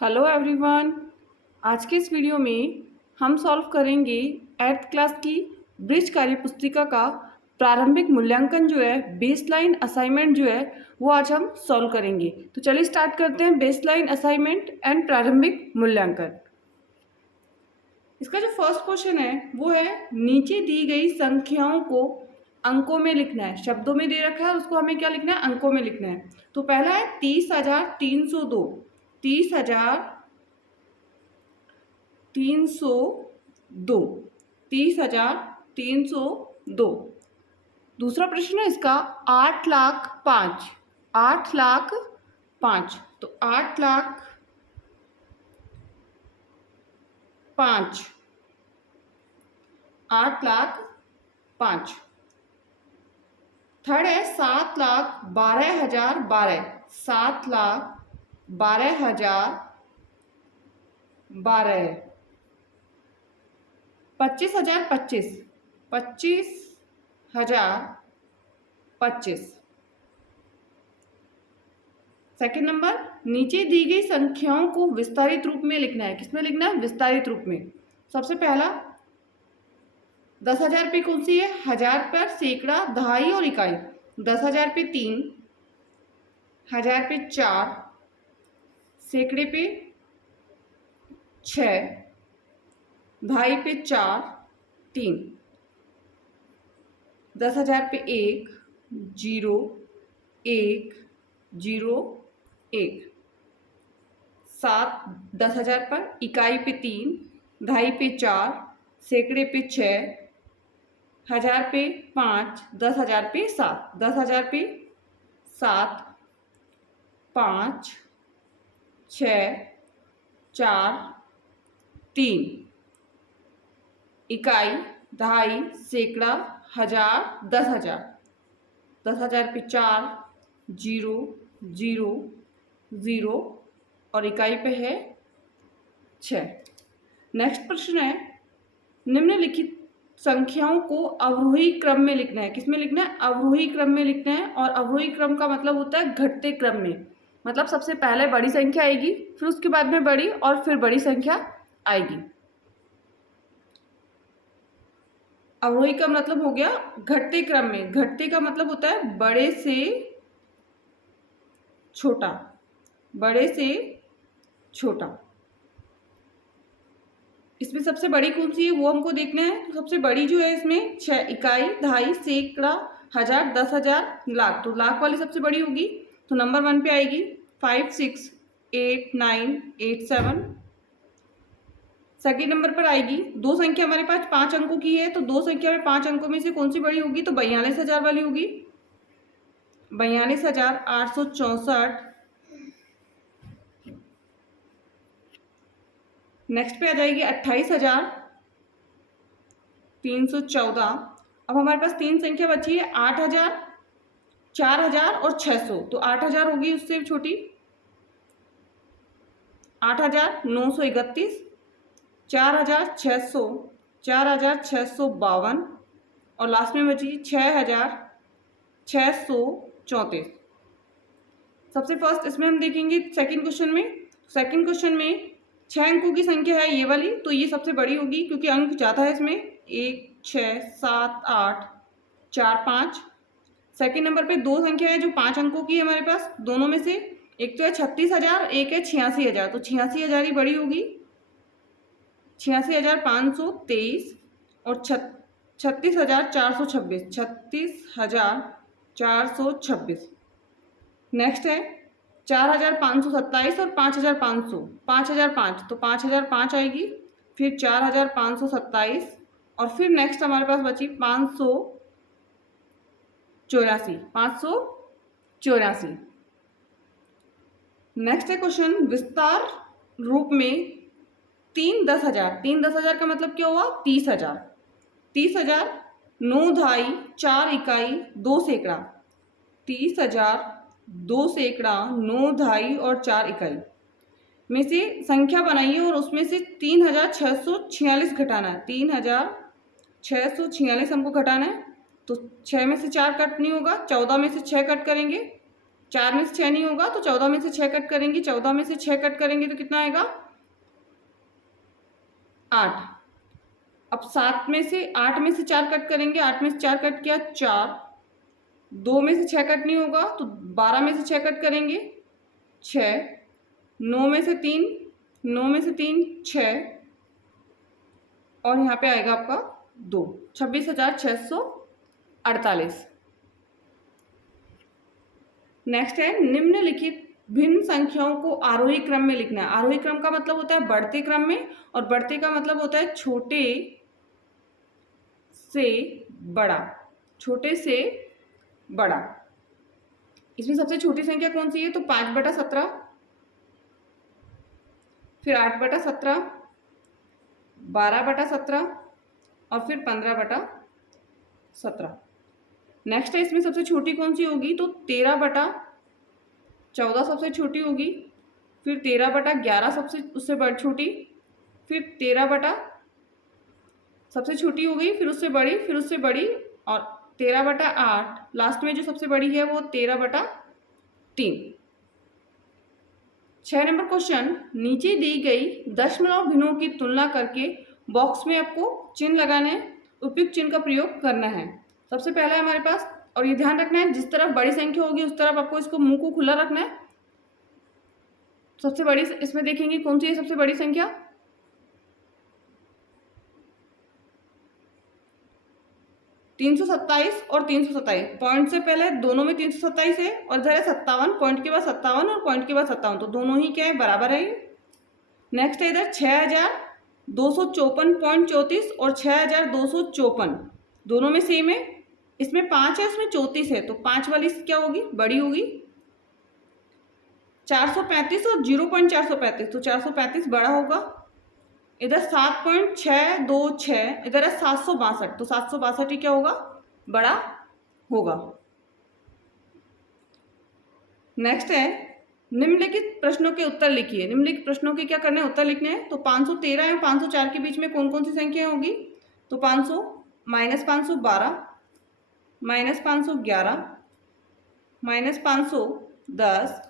Hello everyone. आज के इस वीडियो में हम सॉल्व करेंगे 8th क्लास की ब्रिज कार्य पुस्तिका का प्रारंभिक मूल्यांकन जो है बेसलाइन असाइनमेंट जो है वो आज हम सॉल्व करेंगे। तो चलिए स्टार्ट करते हैं बेसलाइन असाइनमेंट एंड प्रारंभिक मूल्यांकन। इसका जो फर्स्ट क्वेश्चन है वो है नीचे दी गई संख्याओं को अंकों में लिखना है। शब्दों में दे रखा है, उसको हमें क्या लिखना है, अंकों में लिखना है। तो पहला है 30,302, 30,302, 30,302। दूसरा प्रश्न है इसका 8,05,000, 8,05,000। तो 8,05,000, 8,05,000। थर्ड है 7,12,012, 7,12,012। 25,025, 25,025। सेकेंड नंबर, नीचे दी गई संख्याओं को विस्तारित रूप में लिखना है। किसमें लिखना है? विस्तारित रूप में। सबसे पहला 10,000 पे कौन सी है? हजार पर, सैकड़ा, दहाई और इकाई। 10,000 पे 3, हजार पे 4, सैकड़े पे 6, दहाई पे 4, 3। 10,000 पे 1, 0, 1, 0, 1। 7, 10,000 पर, इकाई पे 3, दहाई पे 4, सैकड़े पे 6, हजार पे 5, 10,000 पे 7, 10,000 पे 7, 5, 6, 4, 3। इकाई, दहाई, सैकड़ा, हजार, 10,000। 10,000 पे 4, 0, 0, 0 और इकाई पे है 6। नेक्स्ट प्रश्न है निम्नलिखित संख्याओं को अवरोही क्रम में लिखना है। किसमें लिखना है? अवरोही क्रम में लिखना है। और अवरोही क्रम का मतलब होता है घटते क्रम में। मतलब सबसे पहले बड़ी संख्या आएगी, फिर उसके बाद में बड़ी, और फिर बड़ी संख्या आएगी। अवरोही का मतलब हो गया घटते क्रम में। घटते का मतलब होता है बड़े से छोटा, बड़े से छोटा। इसमें सबसे बड़ी कौन सी है वो हमको देखना है। तो सबसे बड़ी जो है इसमें 6, इकाई, दहाई, सैकड़ा, हजार, 10,000, लाख। तो लाख वाली सबसे बड़ी होगी। तो नंबर 1 पे आएगी 5, 6, 8, 9, 8, 7। सेकेंड नंबर पर आएगी दो संख्या हमारे पास 5 अंकों की है। तो दो संख्या में 5 अंकों में से कौन सी बड़ी होगी? तो 42,000 वाली होगी। 42,864। नेक्स्ट पे आ जाएगी 28,314। अब हमारे पास 3 संख्या बची है, 8,000, 4,000 और 600। तो 8,000 होगी उससे छोटी, 8,931। 4,600, 4,652 और लास्ट में बची 6,634। सबसे फर्स्ट इसमें हम देखेंगे सेकंड क्वेश्चन में। सेकंड क्वेश्चन में 6 अंकों की संख्या है ये वाली, तो ये सबसे बड़ी होगी क्योंकि अंक ज़्यादा है इसमें। 1, 6, 7, 8, 4, 5। सेकेंड नंबर पे दो संख्या है जो 5 अंकों की है हमारे पास। दोनों में से एक तो है 36,000, एक है 86,000। तो 86,000 ही बड़ी होगी। 86,523 और 36,426, 36,426। नेक्स्ट है 4,527 और 5,500, 5,005। तो 5,005 आएगी, फिर 4,527 और फिर नेक्स्ट हमारे पास बची 584, 584। नेक्स्ट है क्वेश्चन विस्तार रूप में 3 10,000। 3 10,000 का मतलब क्या हुआ? 30,000। 30,000, 9 दहाई, 4 इकाई, 2 सैकड़ा। 30,000, 2 सैकड़ा, 9 दहाई और 4 इकाई में से संख्या बनाइए और उसमें से 3,646 घटाना है। 3,646 हमको घटाना है। तो 6 में से 4 कट नहीं होगा, 14 में से 6 कट करेंगे 4 में से 6 नहीं होगा तो 14 में से 6 कट करेंगे, 14 में से 6 कट करेंगे तो कितना आएगा 8। अब 7 में से 8 में से 4 कट करेंगे, 8 में से 4 कट किया 4, 2 में से 6 कट नहीं होगा तो 12 में से 6 कट करेंगे 6, 9 में से 3, 9 में से 3 6 और यहाँ पे आएगा आपका 2, 26,648। नेक्स्ट है निम्नलिखित भिन्न संख्याओं को आरोही क्रम में लिखना है। आरोही क्रम का मतलब होता है बढ़ते क्रम में, और बढ़ते का मतलब होता है छोटे से बड़ा, छोटे से बड़ा। इसमें सबसे छोटी संख्या कौन सी है? तो 5/17, फिर 8/17, 12/17 और फिर 15/17। नेक्स्ट है इसमें सबसे छोटी कौन सी होगी? तो 13/14 सबसे छोटी होगी, फिर 13/11 सबसे उससे बड़ी छोटी, फिर 13 सबसे छोटी हो गई, फिर उससे बड़ी, फिर उससे बड़ी, और 13/8 लास्ट में जो सबसे बड़ी है वो 13/3। 6 नंबर क्वेश्चन, नीचे दी गई दशमलव भिन्नों की तुलना करके बॉक्स में आपको चिन्ह लगाना है, उपयुक्त चिन्ह का प्रयोग करना है। सबसे पहला है हमारे पास, और ये ध्यान रखना है जिस तरफ बड़ी संख्या होगी उस तरफ आपको इसको मुंह को खुला रखना है। सबसे बड़ी इसमें देखेंगे कौन सी है सबसे बड़ी संख्या? 327 और 327, पॉइंट से पहले दोनों में 327 है और इधर है 57, पॉइंट के बाद 57 और पॉइंट के बाद 57, तो दोनों ही क्या है? बराबर है। नेक्स्ट है इधर 6254.34 और 6254, दोनों में सेम है। इसमें 5 है, उसमें 34 है, तो 5 वाली क्या होगी? बड़ी होगी। 435 और 0.435, तो 435 बड़ा होगा। इधर 7.626, इधर है 762, तो 762 ही क्या होगा? बड़ा होगा। नेक्स्ट है निम्नलिखित प्रश्नों के उत्तर लिखिए। निम्नलिखित प्रश्नों के क्या करने हैं? उत्तर लिखने हैं। तो 513 और 504 के बीच में कौन कौन सी संख्या होगी? तो 500, -512, -511, -510,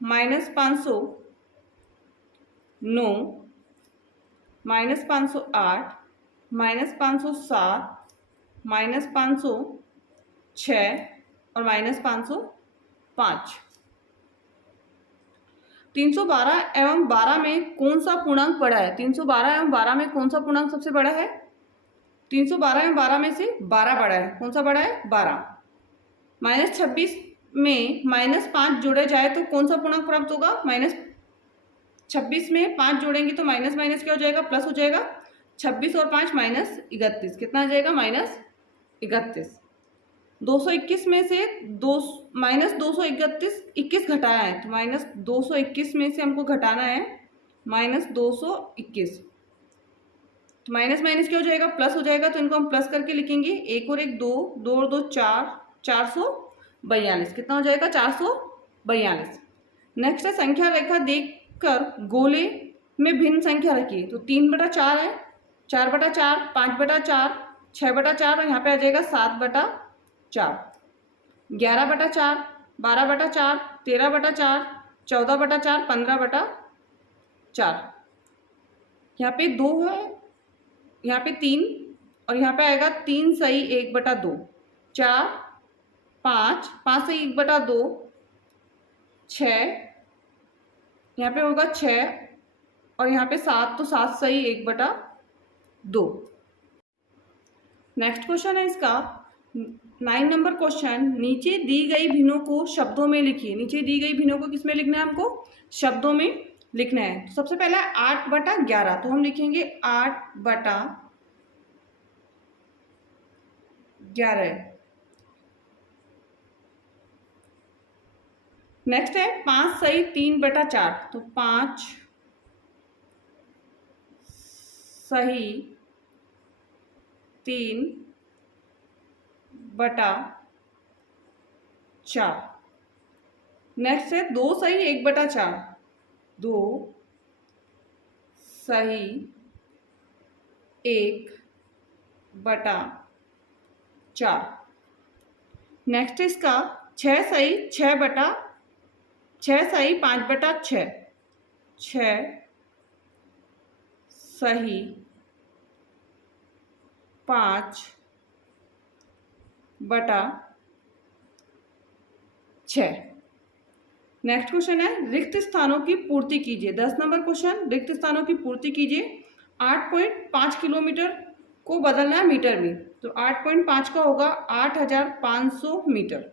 -509, -508, -507, -506 और -505। 312 एवं 12 में कौन सा पूर्णांक बड़ा है? 312 एवं 12 में कौन सा पूर्णांक सबसे बड़ा है? 312 एवं 12 में से 12 बड़ा है। कौन सा बड़ा है? 12। -26 में -5 जोड़ा जाए तो कौन सा पूर्णांक प्राप्त होगा? -26 में 5 जोड़ेंगे तो माइनस माइनस क्या हो जाएगा? प्लस हो जाएगा। 26 और 5 -31, कितना आ जाएगा? -31। 221 में से -231 21 घटाया है, तो -221 में से हमको घटाना है -221, तो माइनस माइनस क्या हो जाएगा? प्लस हो जाएगा, तो इनको हम प्लस करके लिखेंगे। 1 और 1 2, 2 और 2 4, 442, कितना हो जाएगा? 442। नेक्स्ट है संख्या रेखा देखकर गोले में भिन्न संख्या रखिए। तो 3/4 है, 4/4, 5/4, 6/4 और यहाँ पे आ जाएगा 7/4, 11/4, 12/4, 13/4, 14/4, 15/4। यहाँ पे 2 है, यहाँ पे 3 और यहाँ पे आएगा 3 सही 1/2, 4, 5, 5 सही 1/2, 6, यहाँ पे होगा 6 और यहाँ पे 7, तो 7 सही 1/2। नेक्स्ट क्वेश्चन है इसका 9 नंबर क्वेश्चन, नीचे दी गई भिन्नों को शब्दों में लिखिए। नीचे दी गई भिन्नों को किसमें लिखना है? हमको शब्दों में लिखना है। तो सबसे पहला 8/11, तो हम लिखेंगे 8/11। नेक्स्ट है 5 सही 3/4, तो 5 सही 3/4। नेक्स्ट है 2 सही 1/4, 2 सही 1/4। नेक्स्ट इसका 6 सही 5/6, 6 सही 5/6। नेक्स्ट क्वेश्चन है रिक्त स्थानों की पूर्ति कीजिए। 10 नंबर क्वेश्चन, रिक्त स्थानों की पूर्ति कीजिए। 8.5 किलोमीटर को बदलना है मीटर में, तो 8.5 का होगा 8,500 मीटर।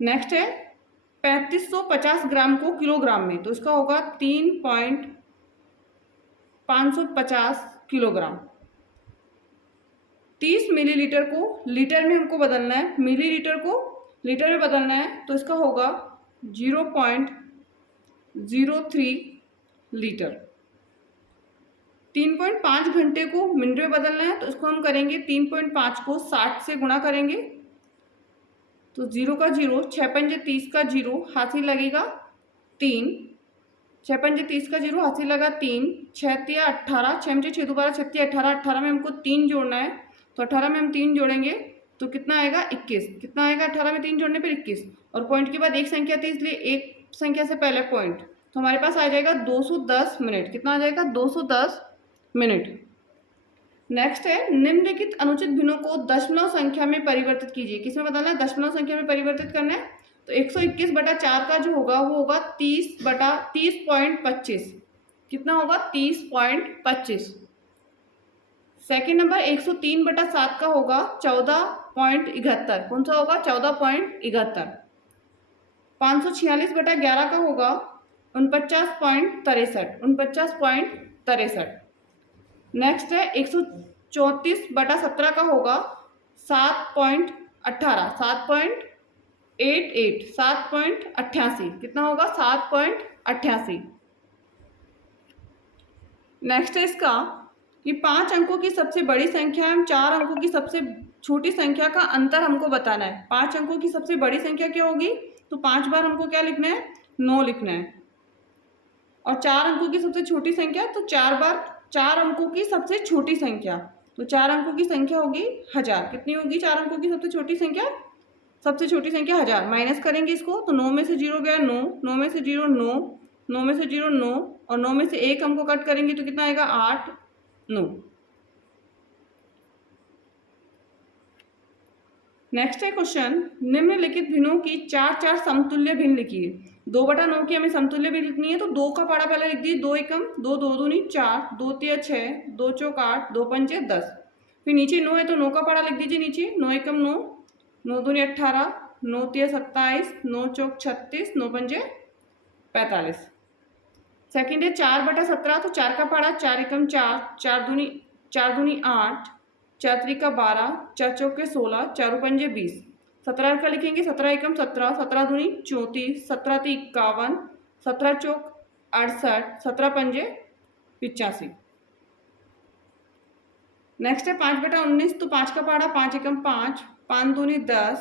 नेक्स्ट है 3550 ग्राम को किलोग्राम में, तो इसका होगा 3.550 किलोग्राम। 30 मिलीलीटर को लीटर में हमको बदलना है, मिलीलीटर को लीटर में बदलना है, तो इसका होगा 0.03 लीटर। 3.5 घंटे को मिनट में बदलना है, तो इसको हम करेंगे 3.5 को 60 से गुणा करेंगे, तो 0 का 0, 6 पंजे 30 का 0, हासिल लगेगा 3, 6 पंजे 30 का 0 हासिल लगा 3, 6 तिया 18, 6 में 6 दोबारा 36 18, 18 में हमको 3 जोड़ना है, तो 18 में हम 3 जोड़ेंगे तो कितना आएगा 21। कितना आएगा 18 में 3 जोड़ने पर 21, और पॉइंट के बाद एक संख्या थी इसलिए एक संख्या से पहले पॉइंट, तो हमारे पास आ जाएगा 210 मिनट। कितना आ जाएगा 210 मिनट। नेक्स्ट है निम्नलिखित अनुचित भिन्नों को दशमलव संख्या में परिवर्तित कीजिए। किसमें बताना है, दशमलव संख्या में परिवर्तित करना है, तो 121/4 का जो होगा वो होगा 30/30.25। कितना होगा 30.25। सेकेंड नंबर 103/7 का होगा 14.71। कौन सा होगा 14.71। 546/11 का होगा 49.63। नेक्स्ट है 134/17 का होगा 7.18, 7.88, 7.88। कितना होगा 7.88। नेक्स्ट है इसका कि 5 अंकों की सबसे बड़ी संख्या एवं 4 अंकों की सबसे छोटी संख्या का अंतर हमको बताना है। 5 अंकों की सबसे बड़ी संख्या क्या होगी, तो 5 बार हमको क्या लिखना है 9 लिखना है, और 4 अंकों की सबसे छोटी संख्या, तो 4 बार 4 अंकों की सबसे छोटी संख्या, तो 4 अंकों की संख्या होगी 1000। कितनी होगी 4 अंकों की सबसे छोटी संख्या, 1000। माइनस करेंगे इसको, तो 9 में से 0 गया 9, 9 में से 0 9, 9 में से 0 9, और 9 में से 1 हमको कट करेंगे तो कितना आएगा 8 9। नेक्स्ट है क्वेश्चन निम्नलिखित भिन्नों की 4 समतुल्य भिन्न लिखिए। 2/9 की हमें समतुल्य भिन्न लिखनी है, तो 2 का पाड़ा पहले लिख दिए, 2 एकम 2, 2 दूनी 4, 2 तिया 6, 2 चौक 8, 2 पंचे 10। फिर नीचे 9 है तो 9 का पाड़ा लिख दीजिए नीचे, 9 एकम 9, 9 दूनी 18, 9 तिया 27, 9 चौक 36, 9 पंचे 45। सेकेंड है 4/17, तो 4 का पाड़ा 4 एकम 4, 4 दूनी 8, 4 त्रिका 12, 4 चौके 16, 4 पंजे 20। 17 का लिखेंगे, 17 एकम 17, 17 दूनी 34, 17 ती 51, 17 चौक 68, 17 पंजे 85। नेक्स्ट है 5/19, तो 5 का पाड़ा 5 एकम 5, 5 दूनी 10,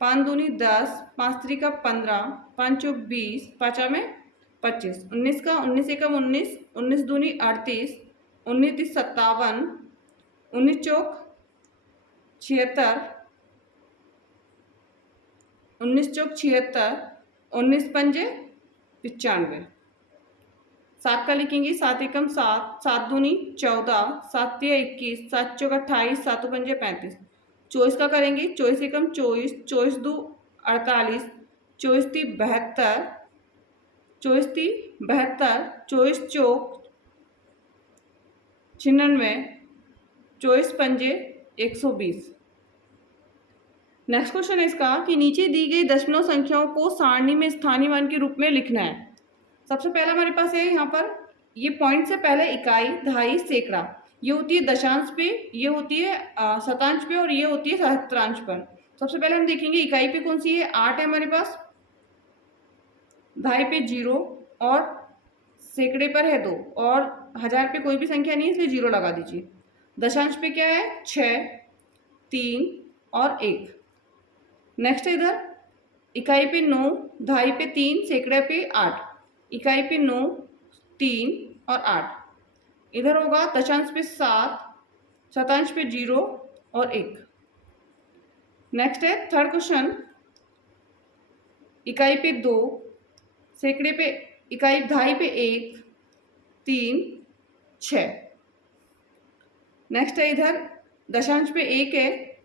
5 दूनी 10, 5 त्रिका 15, 5 चौक 20, 5 में 25। 19 का 19 एकम 19, 19 दूनी 38, 19 ती 57, 19 चौक 76, 19 चौक 76, 19 पंजे 95। 7 का लिखेंगे, 7 एकम 7, 7 दूनी 14, 7 तिया 21, 7 चौक 28, 7 पंजे 35। 24 का करेंगे, 24 एकम 24, 24 दो 48, 24 ती 72, 24 ती 72, 24 चौक 96, 24 पंजे 120। नेक्स्ट क्वेश्चन है इसका कि नीचे दी गई दशमलव संख्याओं को सारणी में स्थानीय मान के रूप में लिखना है। सबसे पहला हमारे पास है यहाँ पर, ये पॉइंट से पहले इकाई, दहाई, सैकड़ा, ये होती है दशांश पे, ये होती है शतांश पे, और ये होती है सहस्त्रांश पर। सबसे पहले हम देखेंगे इकाई पे कौन सी है, 8 है हमारे पास, दहाई पे 0, और सैकड़े पर है 2, और 1000 पे कोई भी संख्या नहीं है इसलिए 0 लगा दीजिए। दशांश पे क्या है 6, 3 और 1। नेक्स्ट इधर इकाई पे 9, दहाई पे 3, सैकड़े पे 8, इकाई पे 9, 3 और 8। इधर होगा दशांश पे 7, शतांश पे 0 और 1। नेक्स्ट है थर्ड क्वेश्चन, इकाई पे 2, सैकड़े पे इकाई दहाई पे 1, 3, 6। नेक्स्ट है इधर दशांश पे 1 है,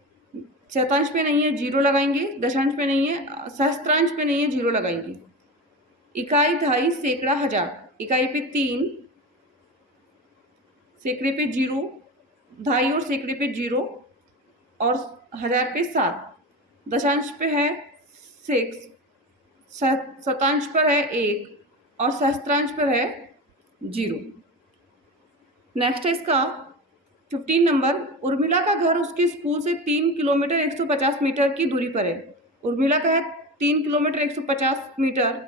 शतांश पे नहीं है, 0 लगाएंगे, दशांश पे नहीं है, सहस्त्रांश पे नहीं है, 0 लगाएंगे। इकाई दहाई सैकड़ा हजार, इकाई पे 3, सैकड़े पे 0, दहाई और सैकड़े पे 0 और हजार पे 7, दशांश पे है 6, शतांश पर है 1 और सहस्त्रांश पर है 0। नेक्स्ट है इसका 15 नंबर। उर्मिला का घर उसके स्कूल से 3 किलोमीटर 150 मीटर की दूरी पर है। उर्मिला का है 3 किलोमीटर 150 मीटर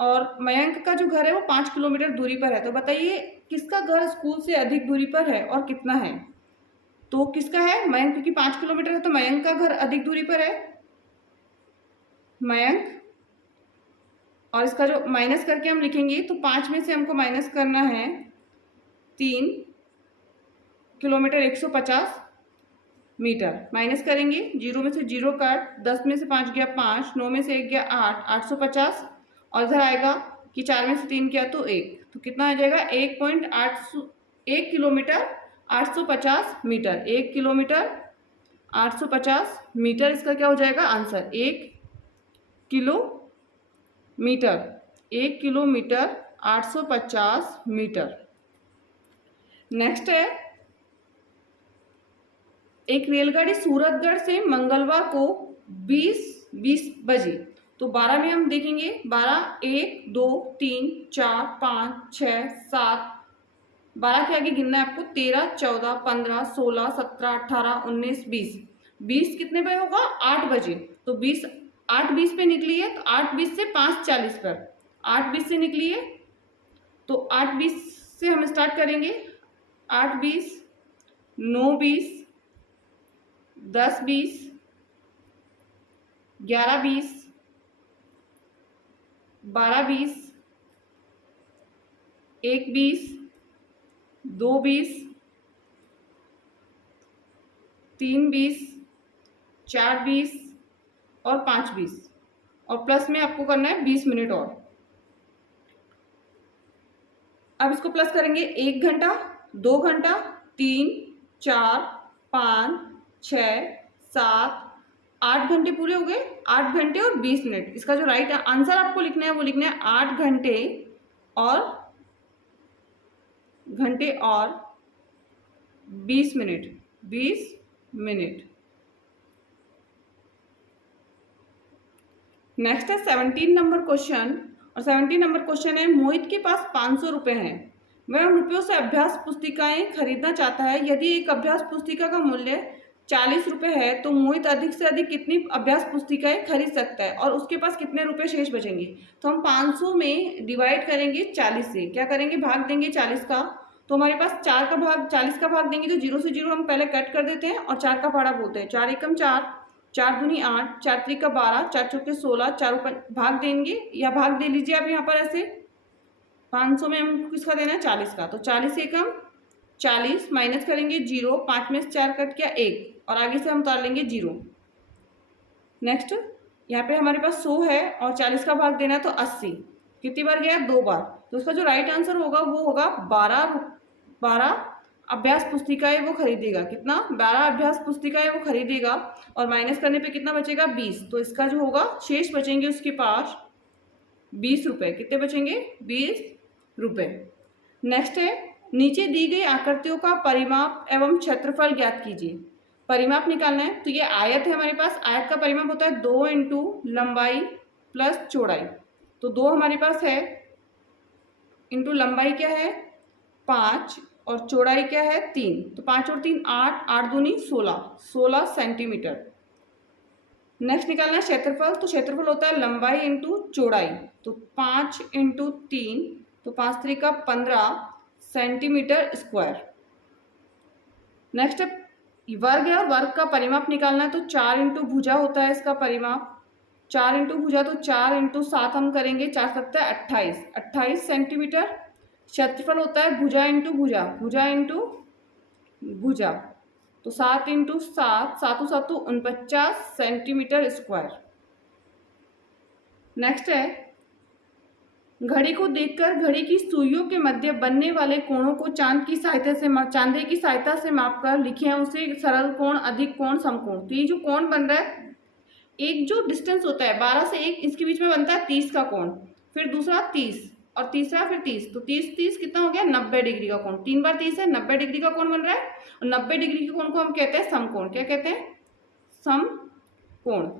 और मयंक का जो घर है वो 5 किलोमीटर दूरी पर है। तो बताइए किसका घर स्कूल से अधिक दूरी पर है और कितना है? तो किसका है? मयंक, क्योंकि 5 किलोमीटर है तो मयंक का घर अधिक दूरी पर है, मयंक। और इसका जो माइनस करके हम लिखेंगे तो 5 में से हमको माइनस करना है 3 किलोमीटर 150 मीटर। माइनस करेंगे, 0 में से 0 काट, 10 में से 5 गया 5, 9 में से 1 गया 8, 850 और इधर आएगा कि 4 में से 3 गया तो 1, तो कितना आ जाएगा 1 किलोमीटर 850 मीटर। 1 किलोमीटर 850 मीटर इसका क्या हो जाएगा answer? 1 kilometre 1 kilometre 850 metre. Next है एक रेलगाड़ी सूरतगढ़ से मंगलवार को 20 बजे, तो 12 में हम देखेंगे 12, 1, 2, 3, 4, 5, 6, 7, 12 के आगे गिनना है आपको, 13, 14, 15, 16, 17, 18, 19, 20। 20 कितने पे होगा? 8 बजे। तो 20 8:20 पे निकली है तो 8:20 से 5:40 पर, 8:20 से निकली है तो 8:20 से हम स्टार्ट करेंगे। 8:20, 9:20, 10:20, 11:20, 12:20, 1:20, 2:20, 3:20, 4:20 और 5:20 और प्लस में आपको करना है 20 मिनट और। अब इसको प्लस करेंगे 1 घंटा, 2 घंटा, 3, 4, 5, 6, 7, 8 घंटे पूरे हो गए। 8 घंटे और 20 मिनट। इसका जो राइट आंसर आपको लिखना है वो लिखना है 8 घंटे और 20 मिनट। 20 मिनट। नेक्स्ट है 17 नंबर क्वेश्चन और 17 नंबर क्वेश्चन है मोहित के पास 500 रुपये हैं, वह उन रुपयों से अभ्यास पुस्तिकाएं खरीदना चाहता है। यदि एक अभ्यास पुस्तिका का मूल्य 40 रुपये है तो मोहित अधिक से अधिक कितनी अभ्यास पुस्तिकाएं खरीद सकता है और उसके पास कितने रुपए शेष बचेंगे? तो हम 500 में डिवाइड करेंगे 40 से, क्या करेंगे भाग देंगे 40 का, तो हमारे पास 4 का भाग 40 का भाग देंगे तो 0 से 0 हम पहले कट कर देते हैं और 4 का भाड़ा बोलते हैं। 4 एकम 4, 4 दूनी 8, 4 त्रिका 12, 4 चौके 16, 4 ऊपर भाग देंगे या भाग दे लीजिए आप यहाँ पर ऐसे। 500 में हमको किसका देना है? 40 का, तो 40 एकम 40 माइनस करेंगे 0, 5 में से 4 कट किया 1 और आगे से हम उतार लेंगे 0। नेक्स्ट यहाँ पे हमारे पास 100 है और 40 का भाग देना है तो 80। कितनी बार गया? 2 बार। तो उसका जो राइट आंसर होगा वो होगा 12 अभ्यास पुस्तिकाएं वो खरीदेगा। कितना? 12 अभ्यास पुस्तिकाएं वो खरीदेगा और माइनस करने पे कितना बचेगा? 20। तो इसका जो होगा शेष बचेंगे उसके पास 20 रुपये। कितने बचेंगे? 20 रुपये। नेक्स्ट है नीचे दी गई आकृतियों का परिमाप एवं क्षेत्रफल ज्ञात कीजिए। परिमाप निकालना है तो ये आयत है हमारे पास। आयत का परिमाप होता है 2 इंटू लंबाई प्लस चौड़ाई। तो 2 हमारे पास है इंटू लंबाई क्या है 5 और चौड़ाई क्या है 3, तो 5 और 3 8, 8 दूनी 16 सेंटीमीटर। नेक्स्ट निकालना है क्षेत्रफल, तो क्षेत्रफल होता है लंबाई इंटू चौड़ाई, तो 5 इंटू 3, तो 5 त्रिका 15 सेंटीमीटर स्क्वायर। नेक्स्ट वर्ग है और वर्ग का परिमाप निकालना है तो 4 इंटू भुजा होता है इसका परिमाप। 4 इंटू भुजा तो 4 इंटू 7 हम करेंगे, 4 सत्ता 28 सेंटीमीटर। क्षेत्रफल होता है भुजा इंटू भुजा, भुजा इंटू भुजा, तो 7 इंटू 7, 7 7 49 सेंटीमीटर स्क्वायर। नेक्स्ट है, घड़ी को देखकर घड़ी की सुइयों के मध्य बनने वाले कोणों को चांदे की सहायता से मापकर लिखे हैं उसे सरल कोण, अधिक कोण, समकोण। तो ये जो कोण बन रहा है, एक जो डिस्टेंस होता है 12 से 1, इसके बीच में बनता है 30 का कोण, फिर दूसरा 30 और तीसरा फिर 30, तो 30 कितना हो गया 90 डिग्री का कोण। 3 बार 30 है, 90 डिग्री का कोण बन रहा है। और 90 डिग्री के कोण को हम कहते हैं समकोण। क्या कहते हैं? समकोण।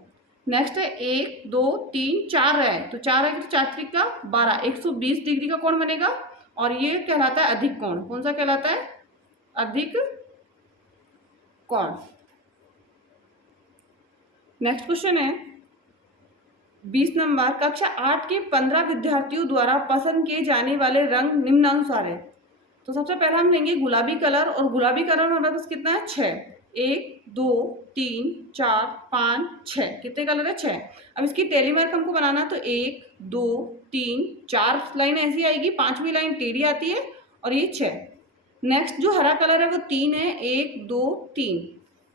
नेक्स्ट है 1 2 3 4 है, तो 4 है तो 4 त्रिक का 12, 120 डिग्री का कोण बनेगा और ये कहलाता है अधिक कोण। कौन सा कहलाता है? अधिक कोण। नेक्स्ट क्वेश्चन है 20 नंबर, कक्षा 8 के 15 विद्यार्थियों द्वारा पसंद किए जाने वाले रंग निम्नानुसार है। तो सबसे पहले हम लेंगे गुलाबी कलर, और गुलाबी कलर हमारे पास कितना है? 6। 1 2 3 4 5 6, कितने कलर है? 6। अब इसकी टेली मार्क हमको बनाना, तो 1 2 3 4 लाइन ऐसी आएगी, 5वीं लाइन टेढ़ी आती है और ये 6। नेक्स्ट जो हरा कलर है वो 3 है, 1 2 3।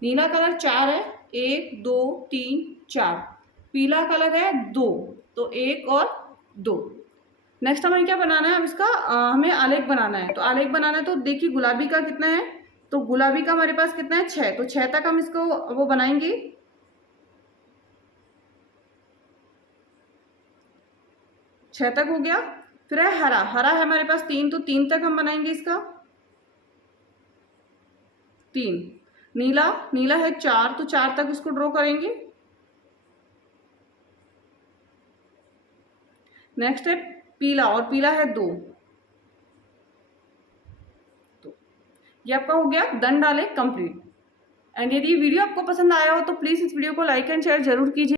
नीला कलर 4 है, 1 2 3 4। पीला कलर है 2, तो 1 और 2। नेक्स्ट हमें क्या बनाना है? अब इसका हमें आलेख बनाना है। तो आलेख बनाना है, तो देखिए गुलाबी का कितना है, तो गुलाबी का हमारे पास कितना है? 6, तो 6 तक हम इसको वो बनाएंगे। 6 तक हो गया। फिर है हरा, हरा है हमारे पास 3, तो 3 तक हम बनाएंगे इसका 3। नीला, नीला है 4, तो 4 तक इसको ड्रॉ करेंगे। नेक्स्ट है पीला, और पीला है 2। तो ये आपका हो गया दंड आलेख कंप्लीट। एंड यदि वीडियो आपको पसंद आया हो तो प्लीज़ इस वीडियो को लाइक एंड शेयर जरूर कीजिए।